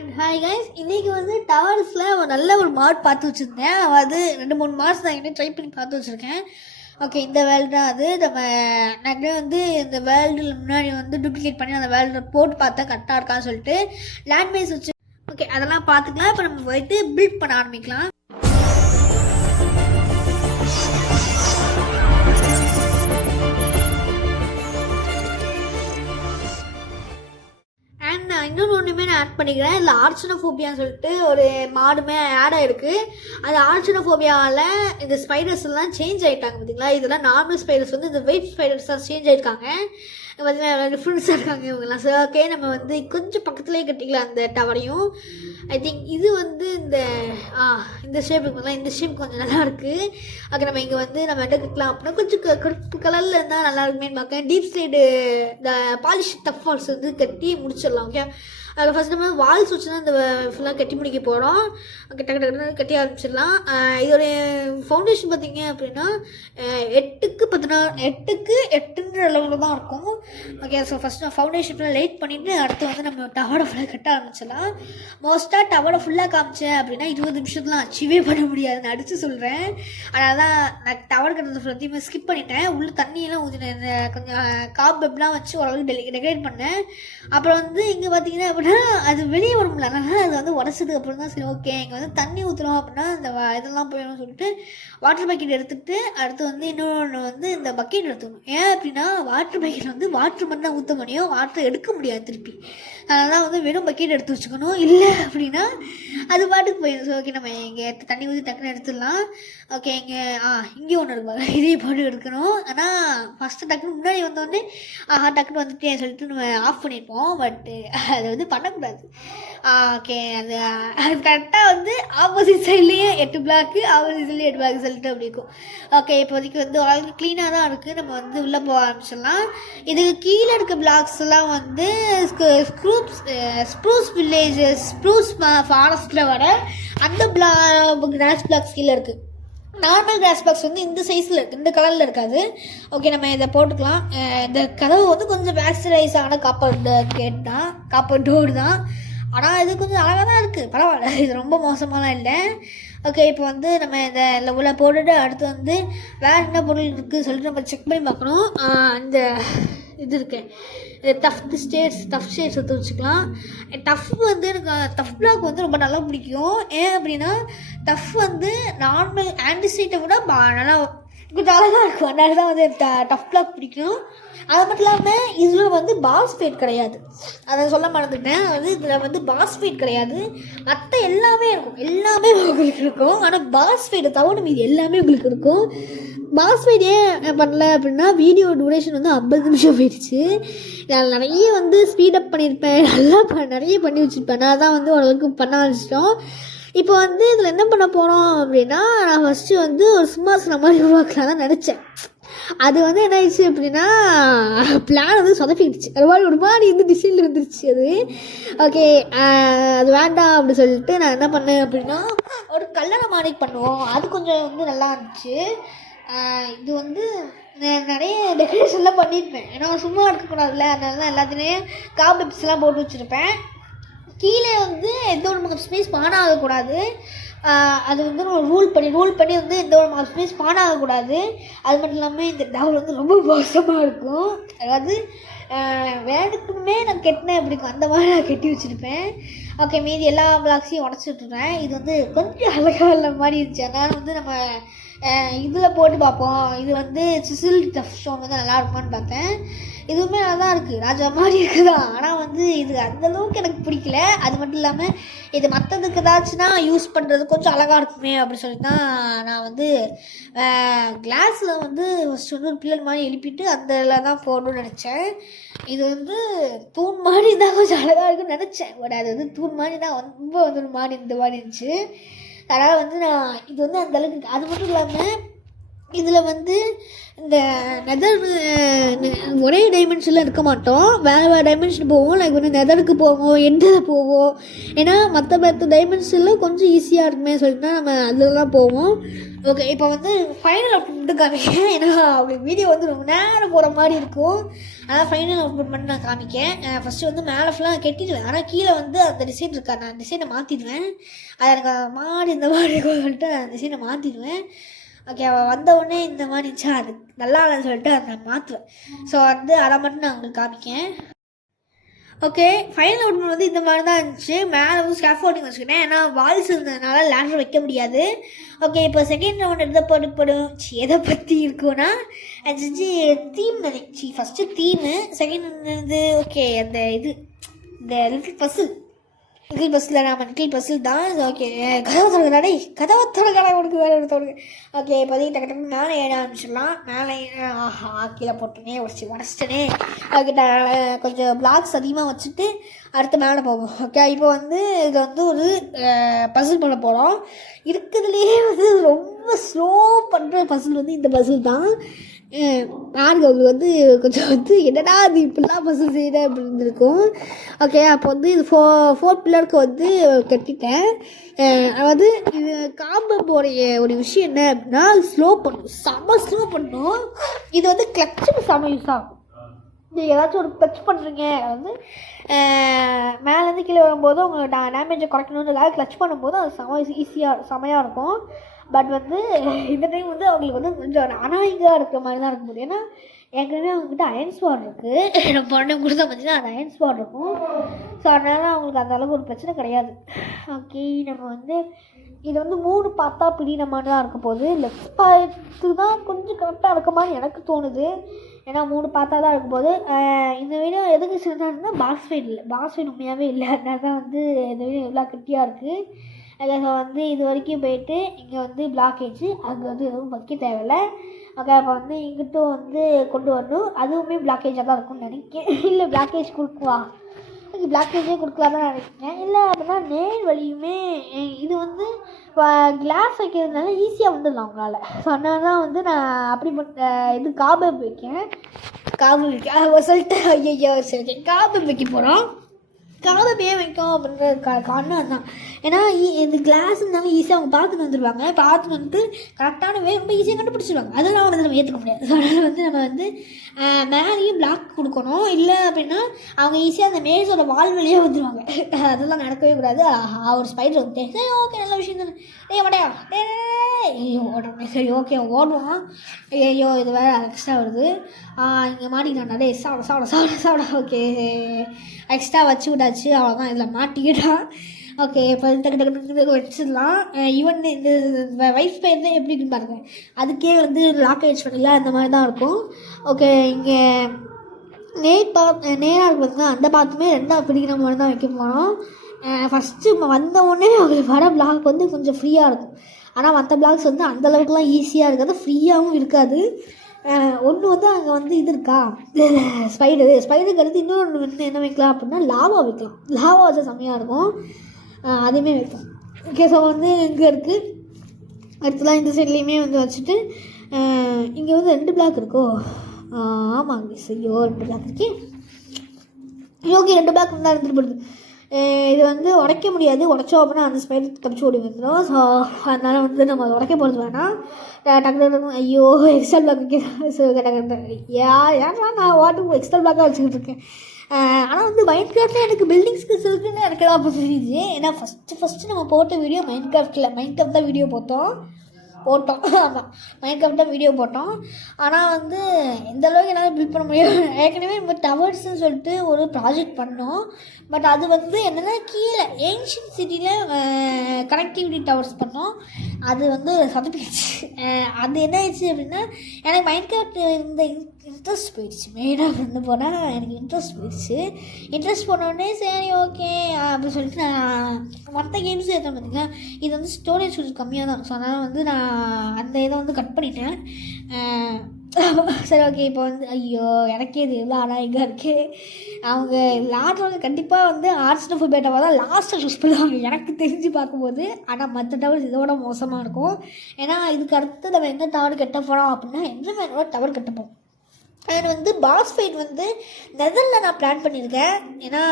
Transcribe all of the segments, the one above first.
And hi guys, இன்றைக்கி வந்து டவர்ஸில் ஒரு நல்ல ஒரு மாட் பார்த்து வச்சுருந்தேன். அது 2-3 மாதம் நான் இன்னும் ட்ரை பண்ணி பார்த்து வச்சுருக்கேன். ஓகே, இந்த வேர்ல்டு தான் அது. நம்ம நிறைய வந்து இந்த வேர்ல்டில் முன்னாடி வந்து டூப்ளிகேட் பண்ணி அந்த வேர்ல்டில் போட்டு பார்த்தா கரெக்டாக இருக்கான்னு சொல்லிட்டு லேண்ட்மைஸ் வச்சு ஓகே அதெல்லாம் பார்த்துக்கலாம். இப்போ நம்ம போயிட்டு பில்ட் பண்ண ஆரம்பிக்கலாம். அண்ட் நான் இன்னொன்று ஒன்றுமே நான் ஆட் பண்ணிக்கிறேன். இதில் ஆர்ச்சனோஃபோபியான்னு சொல்லிட்டு ஒரு மாடுமே ஆட் ஆகிருக்கு. அது ஆர்ச்சனோஃபோபியாவில் இந்த ஸ்பைடர்ஸ் எல்லாம் சேஞ்ச் ஆகிட்டாங்க பார்த்தீங்களா. இதெல்லாம் நார்மல் ஸ்பைடர்ஸ் வந்து இந்த வெயிட் ஸ்பைடர்ஸ் தான் சேஞ்ச் ஆகிருக்காங்க. பார்த்தீங்கன்னா டிஃப்ரென்ஸாக இருக்காங்க இவங்கெல்லாம். சரி, ஓகே, நம்ம வந்து கொஞ்சம் பக்கத்துலேயே கட்டிக்கலாம் அந்த டவரையும். ஐ திங்க் இது வந்து இந்த ஷேப்புக்கு இந்த ஷேப் கொஞ்சம் நல்லா இருக்குது. ஓகே, நம்ம இங்கே வந்து நம்ம எட்ட கட்டலாம் அப்படின்னா கொஞ்சம் கருப்பு கலரில் இருந்தால் நல்லா இருக்குமேனு பார்க்க டீப் சைடு இந்த பாலிஷ் டஃப் வால்ஸ் வந்து கட்டி முடிச்சிடலாம். ஓகே, அதில் ஃபஸ்ட் நம்ம வால்ஸ் வச்சு தான் இந்த ஃபுல்லாக கட்டி முடிக்க போகிறோம். ஓகே, டக்கு டக்குன்னு கட்டி ஆரம்பிச்சிடலாம். இதோடைய ஃபவுண்டேஷன் பார்த்திங்க அப்படின்னா 8க்கு 8ன்ற அளவில் தான் இருக்கும். ஓகே, ஸோ ஃபஸ்ட் நான் ஃபவுண்டேஷன் ஃபுல்லாக லைட் பண்ணிவிட்டு அடுத்து வந்து நம்ம டவரை ஃபுல்லாக கட்ட ஆரம்பிச்சிடலாம். மோஸ்ட்டாக டவரை ஃபுல்லாக காமிச்சேன் அப்படின்னா 20 நிமிஷத்துலாம் அச்சீவே பண்ண முடியாது, நான் அடித்து சொல்கிறேன். அதனால தான் நான் டவர் கட்டுறது ஃபுல்லாத்தையுமே ஸ்கிப் பண்ணிட்டேன். உள்ளே தண்ணியெல்லாம் ஊற்றினேன், இந்த கொஞ்சம் காப்பெப்லாம் வச்சு ஓரளவுக்கு டெக்கரேட் பண்ணேன். அப்புறம் வந்து இங்கே பார்த்தீங்கன்னா அப்படின்னா அது வெளியே வரும்ல, அதனால் அது வந்து உடச்சதுக்கு அப்புறம் தான் சரி ஓகே இங்கே வந்து தண்ணி ஊற்றுறோம் அப்படின்னா இந்த இதெல்லாம் போயிடும்னு சொல்லிட்டு வாட்டர் பக்கெட் எடுத்துகிட்டு அடுத்து வந்து இன்னொன்று வந்து இந்த பக்கெட் எடுத்துக்கணும். ஏன் அப்படின்னா வாட்டர் பக்கெட் வந்து வாட்டர் மட்டும் தான் ஊற்ற முடியும், வாட்டர் எடுக்க முடியாது திருப்பி. அதனால் வந்து வெறும் பக்கெட் எடுத்து வச்சுக்கணும், இல்லை அப்படின்னா அது பாட்டுக்கு போயிடும். ஸோ ஓகே, நம்ம இங்கே தண்ணி ஊற்றி டக்குன்னு எடுத்துடலாம். ஓகே, இங்கே ஒன்று இருப்பாங்க, இதையே போட்டு எடுக்கணும். ஆனால் ஃபஸ்ட்டு டக்குன்னு முன்னாடி வந்தோடனே டக்குன்னு வந்துட்டேன் சொல்லிட்டு நம்ம ஆஃப் பண்ணியிருப்போம். பட்டு அதை வந்து பண்ணக்கூடாது. ஓகே, அது கரெக்டாக வந்து ஆப்போசிட் சைட்லேயே 8 பிளாக்கு, ஆப்போசிட் சைட்லேயே 8 பிளாக் சொல்லிட்டு அப்படி இருக்கும். ஓகே, இப்போதைக்கு வந்து ஓரளவுக்கு க்ளீனாக தான் இருக்குது. நம்ம வந்து உள்ளே போக ஆரம்பிச்சிடலாம். இதுக்கு கீழே இருக்க பிளாக்ஸ் எல்லாம் வந்து ஸ்ப்ரூஸ் வில்லேஜஸ், ஸ்ப்ரூஸ் ஃபாரஸ்ட்டில் வர அந்த கிராஸ் பிளாக்ஸ் கீழே இருக்குது. நார்மல் கிராஸ் பாக்ஸ் வந்து இந்த சைஸில் இருக்குது, இந்த கலரில் இருக்காது. ஓகே, நம்ம இதை போட்டுக்கலாம். இந்த கதவு வந்து கொஞ்சம் வேக்சரைஸ் ஆன காப்பர் கேட் தான், காப்பர் டோர் தான். ஆனால் இது கொஞ்சம் அழகாக தான் இருக்குது, பரவாயில்ல, இது ரொம்ப மோசமாலாம் இல்லை. ஓகே, இப்போ வந்து நம்ம இதை உள்ள போட்டுட்டு அடுத்து வந்து வேறு என்ன பொருள் இருக்குது சொல்லிட்டு நம்ம செக் பண்ணி பார்க்கணும். இந்த இது இருக்குது டஃப் ஷேட்ஸ் எடுத்து வச்சுக்கலாம். டஃப் வந்து எனக்கு டஃப் பிளாக் வந்து ரொம்ப நல்லா பிடிக்கும். ஏன் அப்படின்னா டஃப் வந்து நார்மல் ஆன்டிசைட்டை விட நல்லா கொஞ்சம் அழகாக இருக்கும். அதனால தான் வந்து டஃப் பிளாக் பிடிக்கும். அது மட்டும் இல்லாமல் இதில் வந்து பாஸ்பேட் கிடையாது, அதை சொல்ல மறந்துட்டேன். வந்து இதில் வந்து பாஸ்பேட் கிடையாது, மற்ற எல்லாமே இருக்கும், எல்லாமே உங்களுக்கு இருக்கும். ஆனால் பாஸ்பேட்டை தவிர மீது எல்லாமே உங்களுக்கு இருக்கும். பாஸ்பேட் ஏன் பண்ணல அப்படின்னா வீடியோ டூரேஷன் வந்து 50 நிமிஷம் போயிடுச்சு. நான் நிறைய வந்து ஸ்பீடப் பண்ணியிருப்பேன், நல்லா நிறைய பண்ணி வச்சுருப்பேன். நான் தான் வந்து ஓரளவுக்கு பண்ண ஆரம்பிச்சிட்டோம். இப்போ வந்து இதில் என்ன பண்ண போகிறோம் அப்படின்னா நான் ஃபஸ்ட்டு வந்து ஒரு சிம்மாசனம் மாதிரி உருவாக்கலாம் தான் நினச்சேன். அது வந்து என்ன ஆயிடுச்சு அப்படின்னா பிளான் வந்து சொதப்பிடுச்சு. ஒரு மாதிரி இந்த டிசைனில் வந்துருச்சு அது. ஓகே, அது வேண்டாம் அப்படின்னு சொல்லிட்டு நான் என்ன பண்ணேன் அப்படின்னா ஒரு கல்லணை மாதிரி பண்ணுவோம், அது கொஞ்சம் வந்து நல்லா இருந்துச்சு. இது வந்து நிறைய டெக்கரேஷன்லாம் பண்ணியிருப்பேன், ஏன்னா சும்மா இருக்கக்கூடாதுல்ல, அதனால தான் எல்லாத்துலேயும் காப்பெப்ஸ்லாம் போட்டு வச்சுருப்பேன். கீழே வந்து எந்த ஒரு நமக்கு ஸ்பேஸ் ஸ்பான் ஆகக்கூடாது. அது வந்து நம்ம ரூல் பண்ணி வந்து எந்த ஒரு நமக்கு ஸ்பேஸ் ஸ்பான் ஆகக்கூடாது. அது மட்டும் இல்லாமல் இந்த டவர் வந்து ரொம்ப மோசமாக இருக்கும். அதாவது வேணுக்குமே நான் கெட்டினேன் அப்படிக்கும், அந்த மாதிரி நான் கட்டி வச்சுருப்பேன். ஓகே, மீதி எல்லா பிளாக்ஸையும் உடச்சி விட்டுறேன். இது வந்து கொஞ்சம் அழகாக இல்லை மாதிரி இருந்துச்சு. அதனால் வந்து நம்ம இதில் போட்டு பார்ப்போம். இது வந்து சிசில் டஃப் ஸ்டோன் வந்து நல்லா இருக்குமான்னு பார்த்தேன். இதுவுமே நல்லா தான் இருக்குது, ராஜா மாதிரி இருக்குதான். ஆனால் வந்து இது அந்தளவுக்கு எனக்கு பிடிக்கல. அது மட்டும் இல்லாமல் இது மற்றதுக்கு ஏதாச்சுன்னா யூஸ் பண்ணுறது கொஞ்சம் அழகாக இருக்குமே அப்படின்னு சொல்லி தான் நான் வந்து கிளாஸில் வந்து ஃபஸ்ட்டு வந்து ஒரு பில்லர் மாதிரி எழுப்பிட்டு அதில் தான் போடணும்னு நினச்சேன். இது வந்து தூண் மாதிரி தான் கொஞ்சம் அழகாக இருக்குன்னு நினச்சேன். பட் அது வந்து தூண் மாதிரி தான் ரொம்ப வந்து ஒரு மாதிரி இந்த மாதிரி இருந்துச்சு. அதனால் வந்து நான் இது வந்து அந்தளவுக்கு. அது மட்டும் இல்லாமல் இதில் வந்து இந்த நெதர் ஒரே டைமென்ஷனில் இருக்க மாட்டோம், வேறு வேறு டைமென்ஷன் போவோம். லைக் வந்து நெதருக்கு போவோம், எண்டில் போவோம். ஏன்னா மற்ற டைமென்ஷனில் கொஞ்சம் ஈஸியாக இருக்குமே சொல்லிட்டு தான் நம்ம அதில் போவோம். ஓகே, இப்போ வந்து ஃபைனல் அவுட்புட் காமிக்கேன். ஏன்னா அவங்க வீடியோ வந்து ரொம்ப நேரம் போகிற மாதிரி இருக்கும். ஆனால் ஃபைனல் அவுட்புட் மட்டும் நான் காமிக்கேன். ஃபஸ்ட்டு வந்து மேலே ஃபுல்லாக கட்டிடுவேன். ஆனால் கீழே வந்து அந்த டிசைன் இருக்கா, நான் டிசைனை மாற்றிடுவேன். அது எனக்கு மாடி இந்த மாதிரி இருக்கும் சொல்லிட்டு அந்த டிசைனை மாற்றிடுவேன். ஓகே, அவள் வந்த உடனே இந்த மாதிரி இருந்துச்சா, அது நல்லா இல்லைன்னு சொல்லிட்டு அதை நான் மாற்றுவேன். ஸோ வந்து அதை மட்டும் நான் உங்களுக்கு காமிக்கேன். ஓகே, ஃபைனல் அவுட்புட் வந்து இந்த மாதிரி தான் இருந்துச்சு. மேலே வந்து ஸ்கேஃபோல்டிங் வச்சுக்கிட்டேன், ஏன்னா வால்ஸ் இருந்ததுனால லேண்டர் வைக்க முடியாது. ஓகே, இப்போ செகண்ட் ரவுண்ட் எதை போடும் எதை பற்றி இருக்குன்னா தீம் நினைச்சி. ஃபஸ்ட்டு தீமு, செகண்ட் வந்து ஓகே அந்த இந்த லிட்டில் பஸ்ஸில் நம்ம லிட்டில் பஸ்ஸில் தான். ஓகே, கதவை திறக்கடா உனக்கு வேறு ஒருத்தவனுக்கு. ஓகே, இப்போதைக்கு டக்கு மேலே ஏற ஆரம்பிச்சிடலாம். மேலே கீழே போட்டேனே உடச்சிட்டேனே. ஓகே, கொஞ்சம் பிளாக்ஸ் அதிகமாக வச்சுட்டு அடுத்து மேலே போவோம். ஓகே, இப்போ வந்து இது வந்து ஒரு பசில் பண்ண போகிறோம். இருக்கிறதுலேயே வந்து ரொம்ப ஸ்லோ பண்ணுற பசில் வந்து இந்த பசில் தான். நானுக்கு அவங்களுக்கு வந்து கொஞ்சம் வந்து என்னடா அது இப்படிலாம் பசில் செய்யுது அப்படின்னு இருக்கும். ஓகே, அப்போ வந்து இது ஃபோர் பில்லருக்கு வந்து கட்டிட்டேன். அதாவது இது காம்பவுடைய ஒரு விஷயம் என்ன அப்படின்னா, ஸ்லோ ஸ்லோ பண்ணணும். இது வந்து கிளச்சுக்கு செம யூஸ் ஆகும். நீங்கள் ஏதாச்சும் ஒரு டச் பண்ணுறீங்க வந்து மேலேருந்து கீழே வரும்போது உங்கள் டேமேஜை குறைக்கணுன்றதுக்காக கிளச் பண்ணும்போது அது செமையாக இருக்கும். பட் வந்து இந்த டைம் வந்து அவங்களுக்கு வந்து கொஞ்சம் அனாயிங்காக இருக்கிற மாதிரி தான் இருக்க முடியும். ஏன்னா ஏற்கனவே அவங்ககிட்ட அயன் ஸ்வாட் இருக்குது. நம்ம பண்ண கொடுத்தா பார்த்தீங்கன்னா அது அயன் ஸ்வாட் இருக்கும். ஸோ அதனால அவங்களுக்கு அந்த அளவுக்கு ஒரு பிரச்சனை கிடையாது. ஓகே, நம்ம வந்து இது வந்து 3 பார்த்தா பிடின மாதிரி தான் இருக்க போகுது. லெஃப்ட் பார்த்து தான் கொஞ்சம் கரெக்டாக இருக்க மாதிரி எனக்கு தோணுது. ஏன்னா 3 பார்த்தா தான் இருக்கும் போது இந்த வீடியோ எதுக்கு சொன்னாங்கன்னா பாஸ் ஃபைட் உண்மையாகவே இல்லை. அதனால தான் வந்து இந்த வீடியோ எவ்வளோ கட்டியாக இருக்குது. ஸோ வந்து இது வரைக்கும் போயிட்டு இங்கே வந்து பிளாக்கேஜ், அங்கே வந்து எதுவும் வைக்க தேவையில்லை. ஓகே, அப்போ வந்து இங்கிட்டும் வந்து கொண்டு வரணும். அதுவுமே பிளாக்கேஜாக தான் இருக்கும்னு நினைக்கிறேன். இல்லை பிளாக்கேஜ் கொடுக்குவா, பிளாக்கேஜே கொடுக்கலாம் தான் நினைக்கிறேன். இல்லை அப்படின்னா நேர் வழியுமே இது வந்து கிளாஸ் வைக்கிறதுனால ஈஸியாக வந்துடலாம் அவங்களால. ஸோ அதனால தான் வந்து நான் அப்படி இது காபம் வைக்கேன். சொல்லிட்டு ஐயோ சரி காபம் வைக்க போகிறோம். காபம் ஏன் வைக்கும் அப்படின்ற காரணம் அதுதான். ஏன்னா இந்த கிளாஸ் இருந்தாலும் ஈஸியாக அவங்க பார்த்துட்டு வந்துடுவாங்க. பார்த்துட்டு வந்துட்டு கரெக்டான வே ரொம்ப ஈஸியாக கண்டுபிடிச்சிடுவாங்க. அதெல்லாம் வந்து நம்ம ஏற்றுக்க முடியாது. ஸோ அதனால் வந்து நம்ம வந்து மேலேயும் பிளாக் கொடுக்கணும். இல்லை அப்படின்னா அவங்க ஈஸியாக அந்த மேஸோட வால் வழியாக வந்துடுவாங்க. அதெல்லாம் நடக்கவே கூடாது. ஒரு ஸ்பைடர் வந்து சரி ஓகே நல்ல விஷயம் தானே. மாட்டையா ஐயோ ஓடுறேன். சரி ஓகே ஓடுவான். ஐயோ இது வேறு எக்ஸ்ட்ரா வருது. இங்கே மாட்டிக்கிட்டான்டா சாப்பிட. ஓகே, எக்ஸ்ட்ரா வச்சு விட்டாச்சு. அவ்வளோதான், இதில் மாட்டிக்கிட்டான். ஓகே, இப்போ டக்கு வச்சிடலாம். ஈவன் இந்த வைஃப் பேர் தான் எப்படி இருக்குன்னு பாருங்கள். அதுக்கே வந்து லாக்கேஜ் பண்ணல அந்த மாதிரி தான் இருக்கும். ஓகே, இங்கே நேராக இருக்கிறது அந்த பார்த்துமே 2ஆக பிடிக்கிற மாதிரி தான் வைக்க போகிறோம். ஃபஸ்ட்டு வந்த உடனே அவங்களுக்கு வர பிளாக் வந்து கொஞ்சம் ஃப்ரீயாக இருக்கும். ஆனால் மற்ற பிளாக்ஸ் வந்து அந்தளவுக்குலாம் ஈஸியாக இருக்காது, ஃப்ரீயாகவும் இருக்காது. ஒன்று வந்து அங்கே வந்து இது இருக்கா ஸ்பைடருக்கு அடுத்து இன்னொன்று வந்து என்ன வைக்கலாம் அப்படின்னா லாவா வைக்கலாம். லாவா வச்சா செம்மையாக இருக்கும், அதுவுமே வைக்கலாம். ஓகே, ஸோ வந்து இங்கே இருக்குது. அடுத்தலாம் இந்த சைட்லேயுமே வந்து வச்சுட்டு இங்கே வந்து 2 பிளாக் இருக்கோ. ஆமாங்க, ஐயோ 2 பிளாக் இருக்கே. ஓகே, 2 பிளாக் இருந்தால் இருந்துட்டு போடுது. இது வந்து உடைக்க முடியாது. உடைச்சோம் அப்படின்னா அந்த ஸ்பைடர் தப்பிச்சு ஓடி வந்துடும். ஸோ அதனால் வந்து நம்ம உடைக்க போகிறது வேணாம். டக்கு ஐயோ எக்ஸ்ட்ரா பிளாக் ஏன்னா நான் வாட்டர் எக்ஸ்ட்ரா பிளாக்காக வச்சுக்கிட்டு இருக்கேன். ஆனால் வந்து மைண்ட் கிராஃப்டில் எனக்கு பில்டிங் ஸ்கில்ஸ் இருக்குன்னு எனக்கு தான் அப்போ தெரியுது. ஏன்னா ஃபஸ்ட்டு நம்ம போட்ட வீடியோ மைண்ட் கிராஃப்ட் தான் வீடியோ போட்டோம். ஆமாம், மைண்ட் கிராஃப்ட் தான் வீடியோ போட்டோம். ஆனால் வந்து எந்த அளவுக்கு என்னால் பில்ட் பண்ண முடியும். ஏற்கனவே நம்ம டவர்ஸ்ன்னு சொல்லிட்டு ஒரு ப்ராஜெக்ட் பண்ணோம். பட் அது வந்து என்னென்னா கீழே ஏன்ஷியன் சிட்டியில் கனெக்டிவிட்டி டவர்ஸ் பண்ணோம். அது வந்து சொதப்பிடுச்சு. அது என்ன ஆயிடுச்சு அப்படின்னா எனக்கு மைண்ட் கிராஃப்ட் இருந்த இன்ட்ரெஸ்ட் போயிடுச்சு. மெயினாக பண்ண போனால் எனக்கு இன்ட்ரெஸ்ட் போனோடனே சரி ஓகே அப்படின்னு சொல்லிட்டு நான் மற்ற கேம்ஸும் ஏற்ற பார்த்தீங்கன்னா இது வந்து ஸ்டோரேஜ் கொஞ்சம் கம்மியாக தான். ஸோ அதனால் வந்து நான் அந்த இதை வந்து கட் பண்ணிட்டேன். சரி ஓகே. இப்போ வந்து ஐயோ எனக்கே இது எவ்வளோ அநாயகமாக இருக்குது. அவங்க விளாட்றவங்க கண்டிப்பாக வந்து ஆர்ட்ஸ் பேட்டாவாக தான் லாஸ்ட்டாக சூஸ் பண்ணுவாங்க எனக்கு தெரிஞ்சு பார்க்கும்போது. ஆனால் மற்ற டவர் இதோட மோசமாக இருக்கும். ஏன்னா இதுக்கு அடுத்து நம்ம எந்த டவர் கட்ட போகிறோம் அப்படின்னா என்டர்மேனோட டவர் கட்டப்போம். அண்ட் வந்து பாஸ் ஃபைட் வந்து நெதரில் நான் பிளான் பண்ணியிருக்கேன். ஏன்னா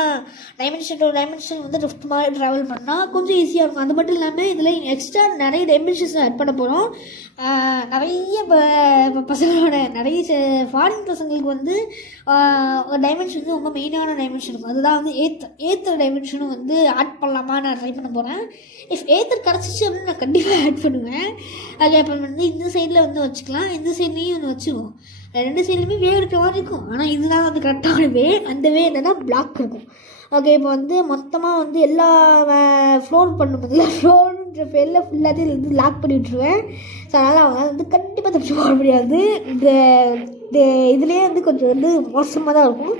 டைமென்ஷன் டு டைமென்ஷன் வந்து ரிஃப்ட் மாதிரி ட்ராவல் பண்ணால் கொஞ்சம் ஈஸியாக இருக்கும். அது மட்டும் இல்லாமல் இதில் எக்ஸ்ட்ரா நிறைய டைமென்ஷன்ஸ் ஆட் பண்ண போகிறோம். நிறைய பசங்களோட நிறைய ஃபாரின் பசங்களுக்கு வந்து ஒரு டைமென்ஷன் வந்து ரொம்ப மெயினான டைமென்ஷன் இருக்கும். அதுதான் வந்து ஏத்தர் டைமென்ஷனும் வந்து ஆட் பண்ணலாமா நான் ட்ரை பண்ண போகிறேன். இஃப் ஏத்தர் கிடச்சிச்சு அப்படின்னு நான் கண்டிப்பாக ஆட் பண்ணுவேன். அது அப்புறம் வந்து இந்த சைடில் வந்து வச்சுக்கலாம், இந்த சைட்லேயும் வந்து வச்சுக்குவோம். ரெண்டு சைட்லையுமே வே இருக்கிற மாதிரி இருக்கும். ஆனால் இதுதான் வந்து கரெக்டான வே. அந்த வே என்னென்னா பிளாக் இருக்கும். ஓகே. இப்போ வந்து மொத்தமாக வந்து எல்லா ஃப்ளோர் பண்ணும்போது ஃப்ளோர்ன்ற பேரில் ஃபுல்லாத்தையும் வந்து லாக் பண்ணி விட்ருவேன். ஸோ அதனால் அவங்களால வந்து கண்டிப்பாக தப்பிச்சு போக முடியாது. இந்த இதுலேயே வந்து கொஞ்சம் வந்து மோசமாக தான் இருக்கும்.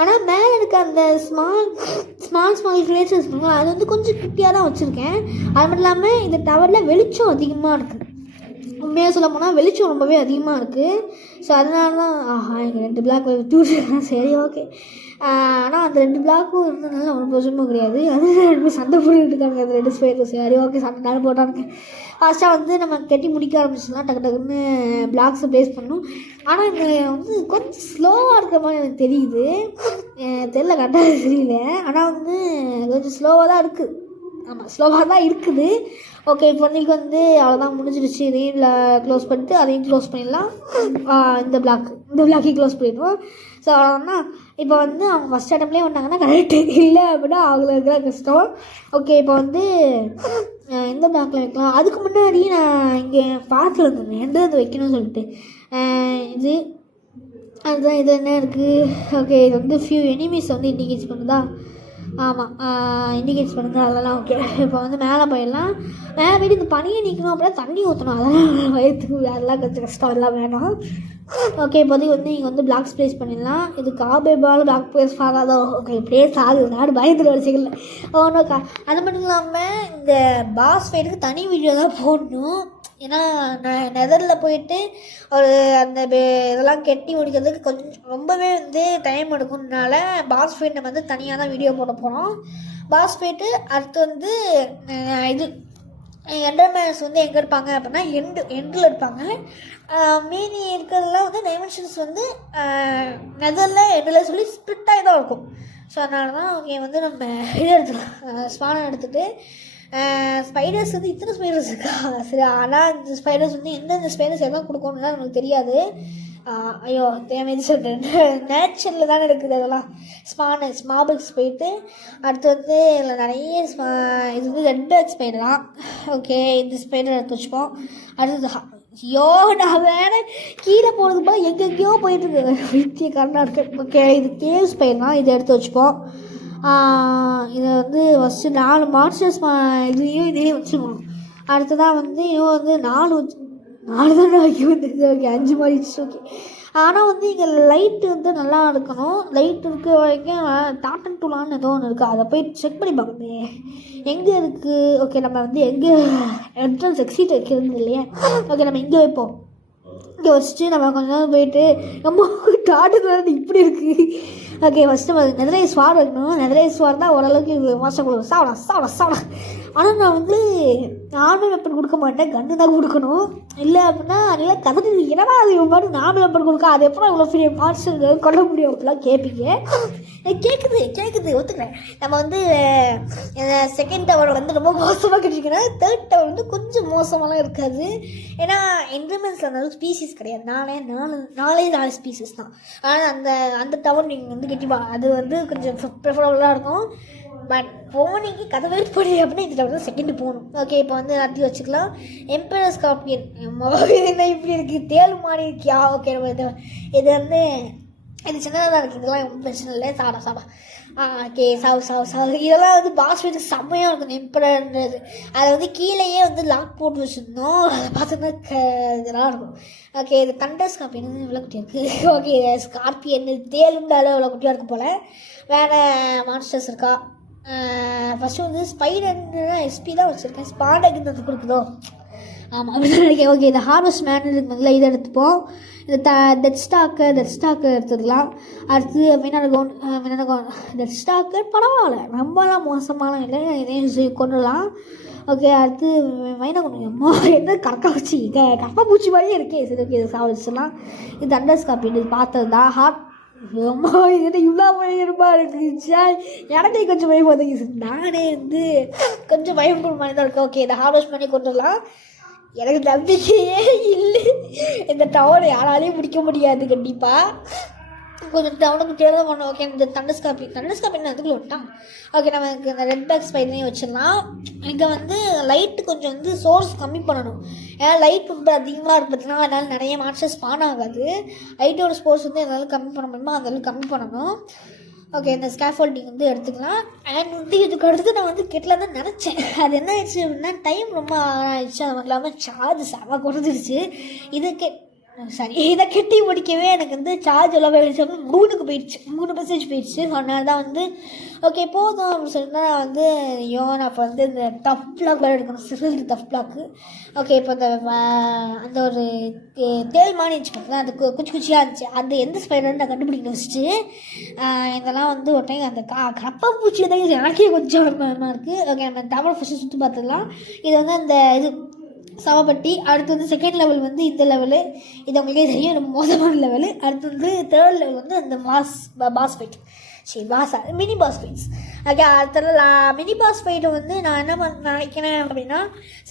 ஆனால் மேலே இருக்க அந்த ஸ்மால் கிரியேச்சர்ஸ் அது வந்து கொஞ்சம் குட்டியாக தான் வச்சுருக்கேன். அது மட்டும் இல்லாமல் இந்த டவரில் வெளிச்சம் அதிகமாக இருக்குது. உண்மையாக சொல்ல போனால் வெளிச்சம் ரொம்பவே அதிகமாக இருக்குது. ஸோ அதனால தான் எங்கள் 2 பிளாக் தூட்டுறேன். சரி ஓகே. ஆனால் அந்த 2 பிளாக்கும் இருந்ததுனால ஒன்றும் பிரச்சனையும் கிடையாது. அது 2 சண்டை போட்டுக்கிட்டு இருக்காங்க அந்த 2 ஸ்பைடர். சரி ஓகே, சண்டை நாள் போட்டானுங்க. ஃபாஸ்ட்டாக வந்து நம்ம கட்டி முடிக்க ஆரம்பிச்சோம்னா டக்கு டக்குன்னு பிளாக்ஸை ப்ளேஸ் பண்ணணும். ஆனால் இந்த வந்து கொஞ்சம் ஸ்லோவாக இருக்கிற மாதிரி எனக்கு தெரியுது. தெரியல, கரெக்டாக தெரியல. ஆனால் வந்து கொஞ்சம் ஸ்லோவாக தான் இருக்குது. ஆமாம், ஸ்லோவாக தான் இருக்குது. ஓகே. இப்போ வந்து அவ்வளோதான், முடிஞ்சிருச்சு. இதையும் க்ளோஸ் பண்ணிட்டு அதையும் க்ளோஸ் பண்ணிடலாம். இந்த பிளாக்கையும் க்ளோஸ் பண்ணிடுவோம். ஸோ அவ்வளோன்னா இப்போ வந்து அவங்க ஃபஸ்ட் அட்டம்லேயே வந்தாங்கன்னா கரெக்டு, இல்லை அப்படின்னா அவங்கள இருக்கிற கஷ்டம். ஓகே. இப்போ வந்து எந்த பிளாக்கில் வைக்கலாம்? அதுக்கு முன்னாடி நான் இங்கே பார்க்கல இருந்தேன் எந்த இது வைக்கணும்னு சொல்லிட்டு. இது அதுதான். இது என்ன இருக்குது? ஓகே. இது வந்து ஃபியூ எனிமீஸ் வந்து இண்டிகேட் பண்ணுதா? ஆமாம், இண்டிகேட்ஸ் பண்ணுங்க. அதெல்லாம் ஓகே. இப்போ வந்து மேலே போயிடலாம். மேலே போய்ட்டு இந்த பனியை நிற்கணும் அப்படின்னா தண்ணி ஊற்றணும். அதெல்லாம் வயிற்றுக்கு அதெல்லாம் கொஞ்சம் கஷ்டம், அதெல்லாம் வேணும். ஓகே. இப்போதைக்கு வந்து இங்கே வந்து பிளாக் ஸ்ப்ளேஸ் பண்ணிடலாம். இது காபேபால் பிளாக் ப்ளேஸ் ஆகாதோ? ஓகே, பிளேஸ் ஆகுது. நாடு பயந்துட்டு வரிசைகளில் ஒன்றுக்கா. அது மட்டும் இல்லாமல் இந்த பாஸ் ஃபைட்டுக்கு தனி வீடியோ தான் போடணும். ஏன்னா நான் நெதரில் போயிட்டு ஒரு அந்த இதெல்லாம் கெட்டி முடிக்கிறதுக்கு கொஞ்சம் ரொம்பவே வந்து டைம் எடுக்கும்னால பாஸ் ஃபைட் நம்ம வந்து தனியாக தான் வீடியோ போட போகிறோம். பாஸ் ஃபைட்டு அடுத்து வந்து இது எண்டர்மேன்ஸ் வந்து எங்கே இருப்பாங்க அப்படின்னா எண்டில் இருப்பாங்க. மீதி இருக்கிறதுலாம் வந்து டைமென்ஷன்ஸ் வந்து நெதரில் எண்டில் சொல்லி ஸ்ப்ளிட்டாகி தான் இருக்கும். ஸோ அதனால தான் ஓகே வந்து நம்ம இது எடுத்துக்கலாம், ஸ்பானம் எடுத்துகிட்டு. ஸ்பைடர்ஸ் வந்து இத்தனை ஸ்பைடர்ஸ் இருக்கா? சரி. ஆனால் இந்த ஸ்பைடர்ஸ் வந்து எந்தெந்த ஸ்பைடர்ஸ் எல்லாம் கொடுக்கணும்னா நமக்கு தெரியாது. ஐயோ தேவையான சொல்கிறேன், நேச்சுரலில் தானே இருக்குது அதெல்லாம். ஸ்மாபிள்ஸ் போயிட்டு அடுத்து வந்து இதில் நிறைய இது வந்து ரெட் பேக் ஸ்பைடர். ஓகே. இந்த ஸ்பைடர் எடுத்து வச்சுப்போம். அடுத்தது ஐயோ நான் வேறு கீழே போகிறது போல் எங்கெங்கேயோ போயிட்டுருக்கு வித்திய கர்நாடகா. ஓகே. இது கேவ் ஸ்பைடர் தான். இதை எடுத்து வச்சுப்போம். இதை வந்து ஃபஸ்ட்டு 4 மான்ஸ்டர்ஸ் இதையும் வச்சுக்கணும். அடுத்ததான் வந்து இன்னும் வந்து 4 தானே வைக்க வந்துருது. ஓகே, 5 மாறிடுச்சு. ஓகே. ஆனால் வந்து இங்கே லைட்டு வந்து நல்லா இருக்கணும். லைட் இருக்கிற வரைக்கும் டாட்டன் டூலான்னு ஏதோ ஒன்று இருக்குது. அதை போய் செக் பண்ணி பார்க்கணும் எங்கே இருக்குது. ஓகே. நம்ம வந்து எங்கே என்ட்ரன்ஸ் எக்ஸிட் வைக்கிறது இல்லையா? ஓகே, நம்ம இங்கே வைப்போம். இங்கே வச்சுட்டு நம்ம கொஞ்ச நேரம் போயிட்டு ரொம்ப டாட்டு இப்படி இருக்குது. ஓகே. ஃபஸ்ட்டு நெதரைஸ் ஸ்வார் வைக்கணும். நெதரைஸ் ஸ்வார் தான் ஓரளவுக்கு மாஸ்டர் கொடுக்கும். சாப்பிட. ஆனால் நான் வந்து நார்மல் வெப்பன் கொடுக்க மாட்டேன், கன்று தான் கொடுக்கணும். இல்லை அப்படின்னா நல்லா கதறி என்னன்னா அது மாதிரி நார்மல் வெப்பன் கொடுக்க அது எப்போ இவ்வளோ பெரிய மாஸ்டர் கொள்ள முடியும் அப்படிலாம் கேட்பீங்க. கேட்குது ஒத்துக்கிறேன். நம்ம வந்து செகண்ட் டவர் வந்து ரொம்ப மோசமாக கேட்டிருக்கேன். தேர்ட் டவர் வந்து கொஞ்சம் மோசமாலாம் இருக்காது. ஏன்னா என்ட்ரமெண்ட்ஸில் அந்த ஸ்பீசிஸ் கிடையாது. 4 ஸ்பீசிஸ் தான். ஆனால் அந்த டவர் நீங்கள் வந்து கெட்டிப்பா அது வந்து கொஞ்சம் ப்ரிஃபரபுளாக இருக்கும். பட் போனிக்கு கதை வெயிட் பண்ணி அப்படின்னா இந்த டவர் தான் செகண்டு போகணும். ஓகே. இப்போ வந்து நடத்தி வச்சுக்கலாம். எம்பரர் ஸ்கார்பியன் என்ன இப்படி இருக்குது? தேல் மாதிரி இருக்கியா? ஓகே. நம்ம இது வந்து இது சின்னதாக தான் இருக்குது. இதெல்லாம் ஒன்றும் பிரச்சனை இல்லை. சாடா ஓகே. சாவு இதெல்லாம் வந்து பாஸ் வீட்டு செம்மையாக இருக்கும். இந்த எம்பரர்ன்றது அதை வந்து கீழேயே வந்து லாக் போட்டு வச்சுருந்தோம். அதை பார்த்தோன்னா இதெல்லாம் இருக்கும். ஓகே. இது தண்டர் ஸ்கார்பியன் இவ்வளோ குட்டியாக இருக்குது. ஓகே. ஸ்கார்பியன் தேலுண்டால இவ்வளோ குட்டியாக இருக்கும் போல். வேறு மான்ஸ்டர்ஸ் இருக்கா? ஃபஸ்ட்டு வந்து ஸ்பைடர்னா எஸ்பி தான் வச்சுருக்கேன். ஸ்பாடக்குன்னு கொடுக்குதோ ஆமாம் அப்படி தான் நினைக்கிறேன். ஓகே இந்த ஹார்வெஸ்ட் மேன் இருக்குங்களா, இதை எடுத்துப்போம். இந்த டெட் ஸ்டாக்கர் எடுத்துக்கலாம். அடுத்து மினரகோன் டெட் ஸ்டாக்கர் பரவாயில்ல, ரொம்பலாம் மோசமாலாம் இல்லை, இதையும் கொண்டுலாம். ஓகே அடுத்து மைனகோன் அம்மா எந்த கரப்பாம்பூச்சி கரப்பாம்பூச்சி மாதிரியே இருக்கே. சரி ஓகே இதை சாப்பிடுச்சுலாம். இது அண்டர்ஸ்காப்பி இது பார்த்தது தான் ஹார்ட். அம்மா இது இவ்வளோ பயமா இருக்குச்சா, எனக்கே கொஞ்சம் பயம் வந்துச்சு. நானே வந்து கொஞ்சம் பயப்படுற மாதிரி தான் இருக்கேன். ஓகே இதை ஹார்வெஸ்ட் பண்ணி கொண்டுலாம். எனக்கு நம்பிக்கையே இல்லை, இந்த டவுனை யாராலையும் பிடிக்க முடியாது கண்டிப்பாக. கொஞ்சம் டவுனுக்கு தேர்தல் பண்ணோம். ஓகே இந்த தண்டஸ்காப்பி அதுக்குள்ள விட்டான். ஓகே நமக்கு இந்த ரெட் பேக் ஸ்பைடரையும் வச்சிடலாம். இங்கே வந்து லைட்டு கொஞ்சம் வந்து சோர்ஸ் கம்மி பண்ணணும். ஏன்னா லைட் வந்து அதிகமாக இருப்பதுனால அதனால் நிறைய மார்ச்சஸ் ஸ்பான் ஆகாது. லைட்டோட ஸ்போர்ட்ஸ் வந்து என்னால் கம்மி பண்ண முடியுமோ அதெல்லாம் கம்மி பண்ணணும். ஓகே இந்த ஸ்கேஃபோல்டிங் வந்து எடுத்துக்கலாம். அண்ட் வந்து இதுக்கு அடுத்து நான் வந்து கெட்டில் தான் நினச்சேன். அது என்ன ஆயிடுச்சு அப்படின்னா டைம் ரொம்ப ஆயிடுச்சு. அது மட்டும் இல்லாமல் சார்ஜ் செம குறைஞ்சிருச்சு. இதை கெட்டி முடிக்கவே எனக்கு வந்து சார்ஜ் எல்லாம் போயிடுச்சு. 3% போயிடுச்சு. அதனால தான் வந்து ஓகே போதும் அப்படின்னு சொல்லிட்டு நான் வந்து நான் இப்போ வந்து இந்த டஃப் பிளாக் வேறு எடுக்கணும், சிறிது டஃப் பிளாக்கு. ஓகே இப்போ அந்த ஒரு தேல் மாறி இருந்துச்சு பார்த்தா அது குச்சியாக இருந்துச்சு. அந்த எந்த ஸ்பைடர்னு நான் கண்டுபிடிக்கணும் வச்சுட்டு இதெல்லாம் வந்து ஒரு டைம் அந்த கரப்பாம்பூச்சி தான் எனக்கே கொஞ்சம் பயமாக இருக்குது. ஓகே நம்ம டவர் ஃபஸ்ட்டு சுற்றி பார்த்துக்கலாம். இது வந்து அந்த இது சவப்பட்டி. அடுத்து வந்து செகண்ட் லெவல் வந்து இந்த லெவலு, இது உங்களுக்கே தெரியும் ரொம்ப மோசமான லெவலு. அடுத்து வந்து தேர்ட் லெவல் வந்து அந்த boss fight, mini boss fights. Okay அடுத்த மினி பாஸ் ஃபைட்டை வந்து நான் என்ன நினைக்கிறேன் அப்படின்னா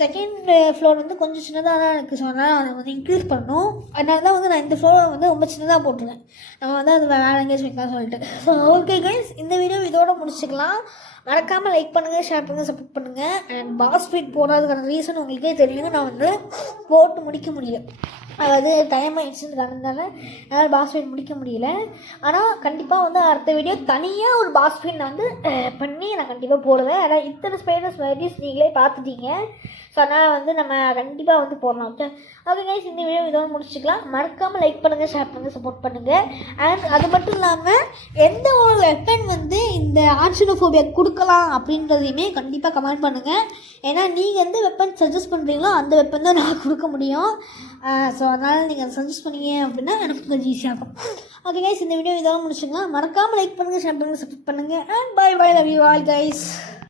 செகண்ட் ஃப்ளோர் வந்து கொஞ்சம் சின்னதாக தான் இருக்குது. ஸோ அதனால் அதை வந்து இன்க்ரீஸ் பண்ணணும். அதனால தான் வந்து நான் இந்த ஃப்ளோரை வந்து ரொம்ப சின்னதாக போட்டுருவேன். நம்ம வந்து அது வேறு எங்கேஜ் வைக்கலாம் சொல்லிட்டு. ஸோ ஓகே கைஸ் இந்த வீடியோ இதோட முடிச்சுக்கலாம். மறக்காமல் லைக் பண்ணுங்கள், ஷேர் பண்ணுங்கள், சப்போர்ட் பண்ணுங்கள். அண்ட் பாஸ் ஃபைட் போடுறதுக்கான ரீசன் உங்களுக்கே தெரியும். நான் வந்து போட்டு முடிக்க முடியல, அதாவது டைம் ஆகிடுச்சுன்னு காரணத்தால் என்னால் பாஸ் ஃபைட் முடிக்க முடியல. ஆனால் கண்டிப்பாக வந்து அடுத்த வீடியோ தனியாக ஒரு பாஸ் ஃபைட் நான் வந்து பண்ணி நான் கண்டிப்பாக போடுவேன். ஆனால் இத்தனை ஸ்பைடர்ஸ் வெரைட்டிஸ் நீங்களே பார்த்துட்டீங்க. ஸோ அதனால் வந்து நம்ம கண்டிப்பாக வந்து போடலாம். ஓகே கைஸ் இந்த வீடியோ இதோட முடிச்சுக்கலாம். மறக்காமல் லைக் பண்ணுங்கள், ஷேர் பண்ணுங்கள், சப்போர்ட் பண்ணுங்கள். அண்ட் அது மட்டும் இல்லாமல் எந்த ஒரு வெப்பன் வந்து இந்த ஆர்ச்சனோஃபோபியா கொடுக்கலாம் அப்படின்றதையுமே கண்டிப்பாக கமெண்ட் பண்ணுங்கள். ஏன்னா நீங்கள் எந்த வெப்பன் சஜஸ்ட் பண்ணுறீங்களோ அந்த வெப்பன் தான் நான் கொடுக்க முடியும். ஸோ அதனால் நீங்கள் அதை சஜஸ்ட் பண்ணீங்க அப்படின்னா எனக்கு கொஞ்சம் ஈஸியாக இருக்கும். ஓகே கைஸ் இந்த வீடியோ இதோட முடிச்சுக்கலாம். மறக்காமல் லைக் பண்ணுங்கள், ஷேர் பண்ணுங்கள், சப்போர்ட் பண்ணுங்கள். And bye love you all guys.